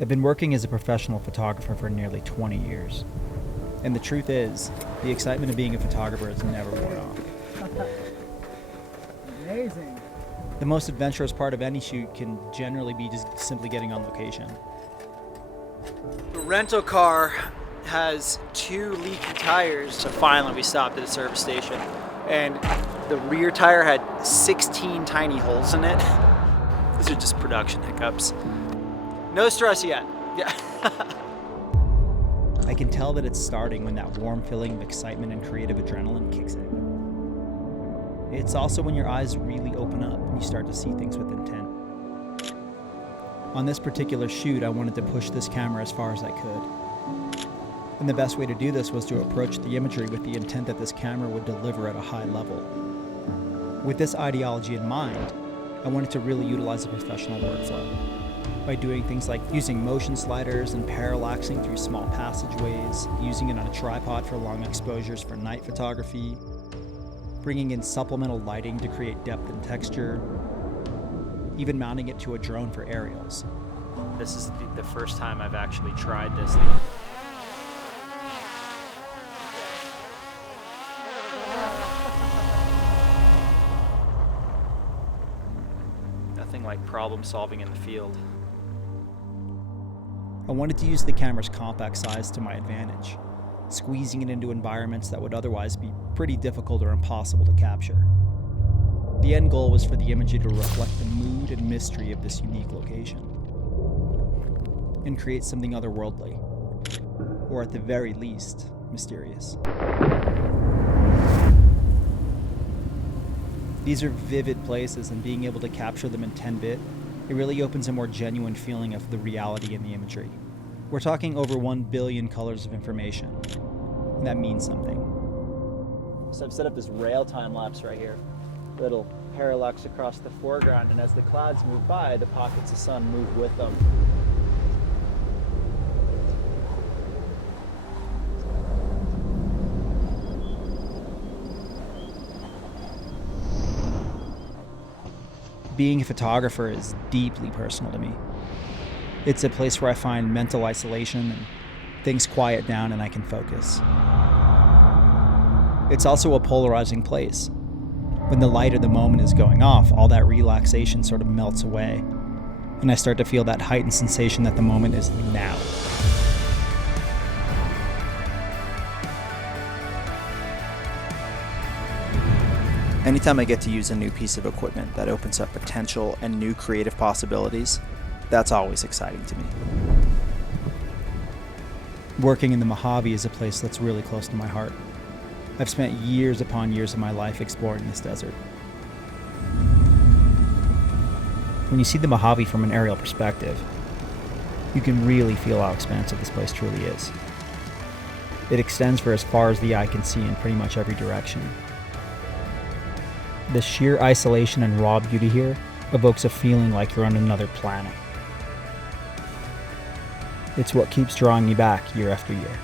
I've been working as a professional photographer for nearly 20 years. And the truth is, the excitement of being a photographer has never worn off. Amazing. The most adventurous part of any shoot can generally be just simply getting on location. The rental car has 2 leaky tires. So finally we stopped at a service station and the rear tire had 16 tiny holes in it. These are just production hiccups. No stress yet. Yeah. I can tell that it's starting when that warm feeling of excitement and creative adrenaline kicks in. It's also when your eyes really open up and you start to see things with intent. On this particular shoot, I wanted to push this camera as far as I could. And the best way to do this was to approach the imagery with the intent that this camera would deliver at a high level. With this ideology in mind, I wanted to really utilize a professional workflow by doing things like using motion sliders and parallaxing through small passageways, using it on a tripod for long exposures for night photography, bringing in supplemental lighting to create depth and texture, even mounting it to a drone for aerials. This is the first time I've actually tried this. Nothing like problem solving in the field. I wanted to use the camera's compact size to my advantage, squeezing it into environments that would otherwise be pretty difficult or impossible to capture. The end goal was for the imagery to reflect the mood and mystery of this unique location, and create something otherworldly, or at the very least, mysterious. These are vivid places, and being able to capture them in 10-bit, it really opens a more genuine feeling of the reality in the imagery. We're talking over 1 billion colors of information, and that means something. So I've set up this rail time lapse right here. Little parallax across the foreground, and as the clouds move by, the pockets of sun move with them. Being a photographer is deeply personal to me. It's a place where I find mental isolation and things quiet down and I can focus. It's also a polarizing place. When the light of the moment is going off, all that relaxation sort of melts away, and I start to feel that heightened sensation that the moment is now. Anytime I get to use a new piece of equipment that opens up potential and new creative possibilities, that's always exciting to me. Working in the Mojave is a place that's really close to my heart. I've spent years upon years of my life exploring this desert. When you see the Mojave from an aerial perspective, you can really feel how expansive this place truly is. It extends for as far as the eye can see in pretty much every direction. The sheer isolation and raw beauty here evokes a feeling like you're on another planet. It's what keeps drawing me back year after year.